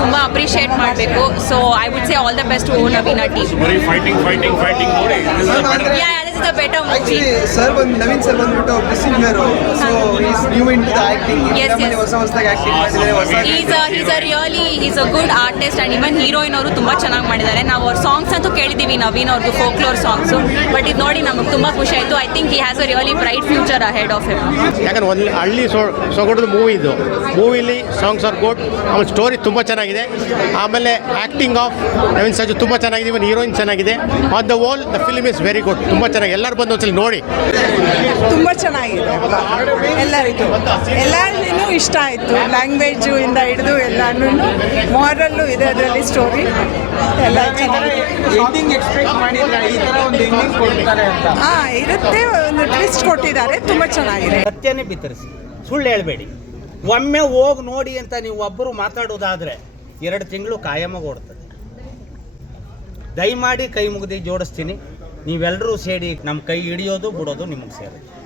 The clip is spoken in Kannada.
ತುಂಬ ಅಪ್ರಿಷಿಯೇಟ್ ಮಾಡಬೇಕು. So I would say all the best to Naveena team. ನೋಡಿ This is a better movie. Sir Naveen sir ಬಂದ್ಬಿಟ್ಟು singer, so is new into the acting. Yes. ಹೊಸದಾಗಿ ಆಕ್ಟಿಂಗ್ ಮಾಡಿದ್ದಾರೆ. He's a good artist and even heroine ಅವರು ತುಂಬ ಚೆನ್ನಾಗಿ ಮಾಡಿದ್ದಾರೆ. ನಾವು ಅವ್ರ ಸಾಂಗ್ಸ್ ಅಂತೂ ಕೇಳಿದ್ದೀವಿ, ನವೀನ್ ಅವ್ರದ್ದು ಫೋಕ್ಲೋರ್ ಸಾಂಗ್ಸು. ಬಟ್ ಇದು ನೋಡಿ ನಮಗೆ ತುಂಬ ಖುಷಿ ಆಯಿತು. I think he has a really bright future ahead of him. ಯಾಕಂದ್ರೆ ಒಂದು ಹಳ್ಳಿ ಸೊಗಡದ ಮೂವಿ ಇದು. ಮೂವಿಲಿ ಸಾಂಗ್ಸ್ ಆರ್ ಗುಡ್, ಆಮೇಲೆ ಸ್ಟೋರಿ ತುಂಬ ಚೆನ್ನಾಗಿದೆ, ಆಮೇಲೆ ಆ್ಯಕ್ಟಿಂಗ್ ಆಫ್ ನವೀನ್ ಸಜ್ಜು ತುಂಬ ಚೆನ್ನಾಗಿದೆ, ಇವನ್ ಹೀರೋಯಿನ್ ಚೆನ್ನಾಗಿದೆ. On the whole the film is very good, ತುಂಬ ಚೆನ್ನಾಗಿ. ಎಲ್ಲರೂ ಬಂದು ಒಂದ್ಸಲಿ ನೋಡಿ. ತುಂಬ ಚೆನ್ನಾಗಿದೆ, ಎಲ್ಲರಿಗೂ ಇಷ್ಟ ಆಯಿತು. ಲ್ಯಾಂಗ್ವೇಜು ಇಂದ ಹಿಡಿದು ಎಲ್ಲಾನು ಮಾರಲ್ಲು ಇದೆ ಅದರಲ್ಲಿ, ಸ್ಟೋರಿ ಎಲ್ಲ ಚೆನ್ನಾಗಿದೆ. ಹಾಂ ಇರುತ್ತೆ, ಒಂದು ಟ್ವಿಸ್ಟ್ ಕೊಟ್ಟಿದ್ದಾರೆ, ತುಂಬ ಚೆನ್ನಾಗಿದೆ. ಸತ್ಯನೇ ಬಿತ್ತರಿಸಿ, ಸುಳ್ಳು ಹೇಳಬೇಡಿ. ಒಮ್ಮೆ ಹೋಗಿ ನೋಡಿ ಅಂತ ನೀವು ಒಬ್ಬರು ಮಾತಾಡೋದಾದರೆ 2 ತಿಂಗಳು ಕಾಯಮಾಗಿ ಓಡ್ತದೆ. ದಯಮಾಡಿ ಕೈ ಮುಗಿದು ಜೋಡಿಸ್ತೀನಿ, ನೀವೆಲ್ಲರೂ ಸೇರಿ ನಮ್ಮ ಕೈ ಹಿಡಿಯೋದು ಬಿಡೋದು ನಿಮಗೆ ಸೇರುತ್ತೆ.